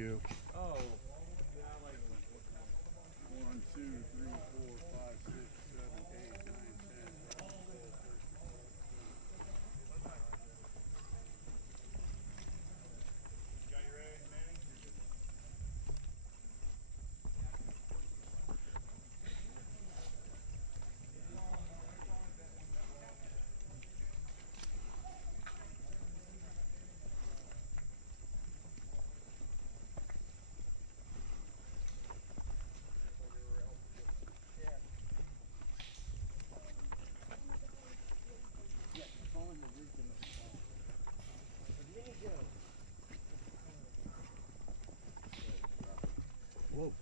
you. Oh. 1, 2, 3, 4, 5, 6, 7, 8, 9, 10, 11, 12, 13, 14, 15. Got you ready, Manny? Whoa.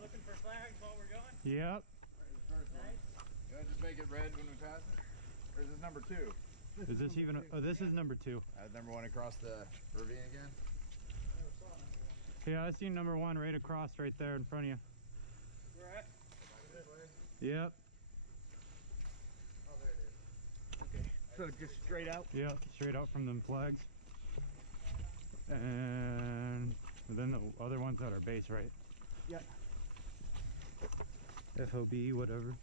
Looking for flags while we're going? Yep. Nice. Yeah, just make it red when we pass it. Or is this number 2? Is this even? Oh, this is number 2. Number 1 across the ravine again. Yeah, I see number 1 right across, right there in front of you. Where at? Yep. Oh, there it is. Okay. So just straight out? Yep, straight out from them flags. And then the other one's at our base, right? Yeah. FOB, whatever.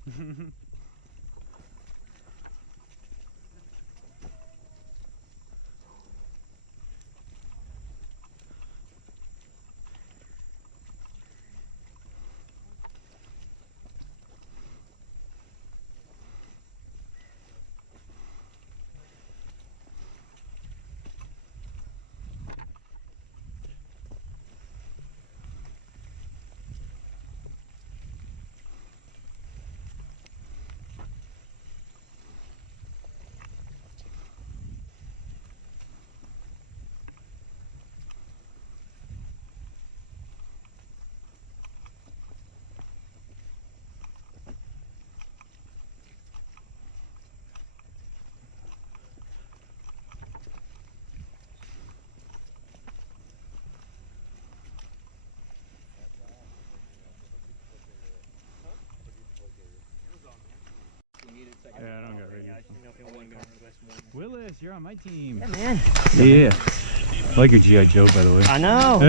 Yeah, I don't got radio. Willis, you're on my team. Yeah, man. Yeah. I like your G.I. Joe, by the way. I know.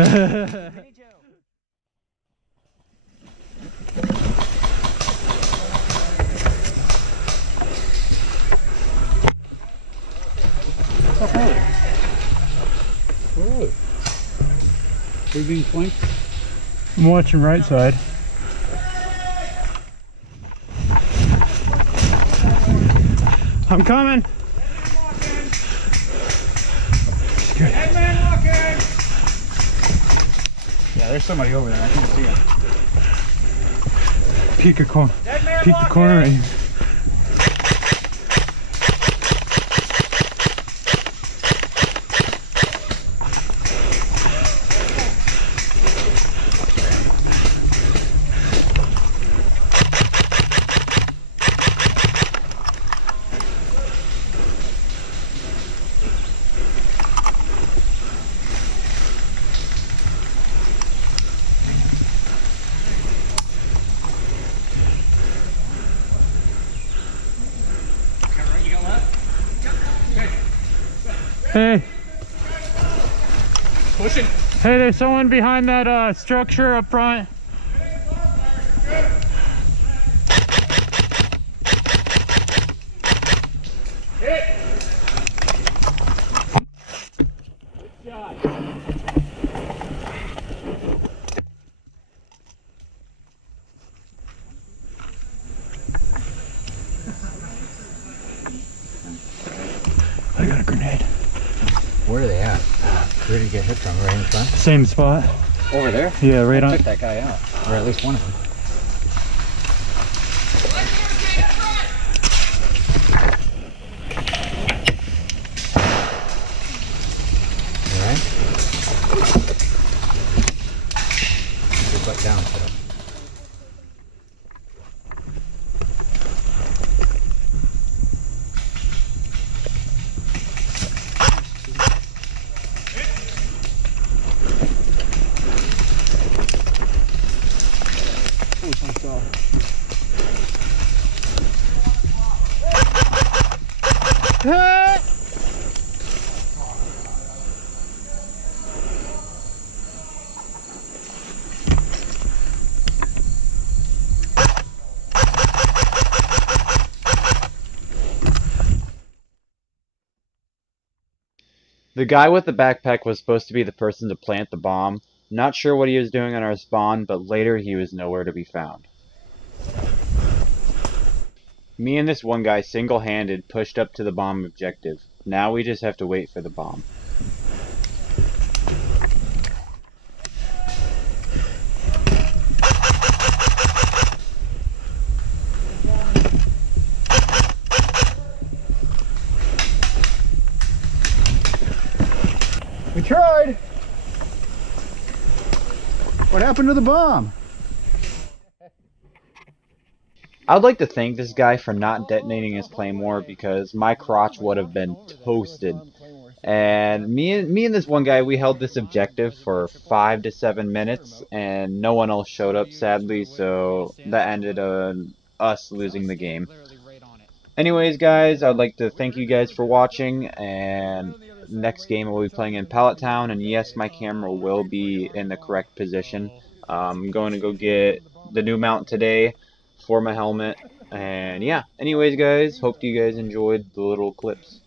Oh. Are you being flanked? I'm watching right side. I'm coming. Dead man walking. Yeah, there's somebody over there. I can't see him. Peek a corner. Dead man Peek the corner right here. Hey. Pushing. Hey, there's someone behind that structure up front. Hit. Good shot. Where are they at? Where did he get hit from? Right in front? Same spot. Over there? Yeah, right on. Took that guy out. Or at least one of them. Alright. Just let down, so. The guy with the backpack was supposed to be the person to plant the bomb. Not sure what he was doing on our spawn, but later he was nowhere to be found. Me and this one guy single-handed pushed up to the bomb objective. Now we just have to wait for the bomb. We tried! What happened to the bomb? I'd like to thank this guy for not detonating his claymore because my crotch would have been toasted. And me and this one guy, we held this objective for 5 to 7 minutes and no one else showed up sadly, so that ended on us losing the game. Anyways guys, I'd like to thank you guys for watching, and next game we'll be playing in Pallet Town, and yes, my camera will be in the correct position. I'm going to go get the new mount today for my helmet, and yeah, anyways guys, hope you guys enjoyed the little clips.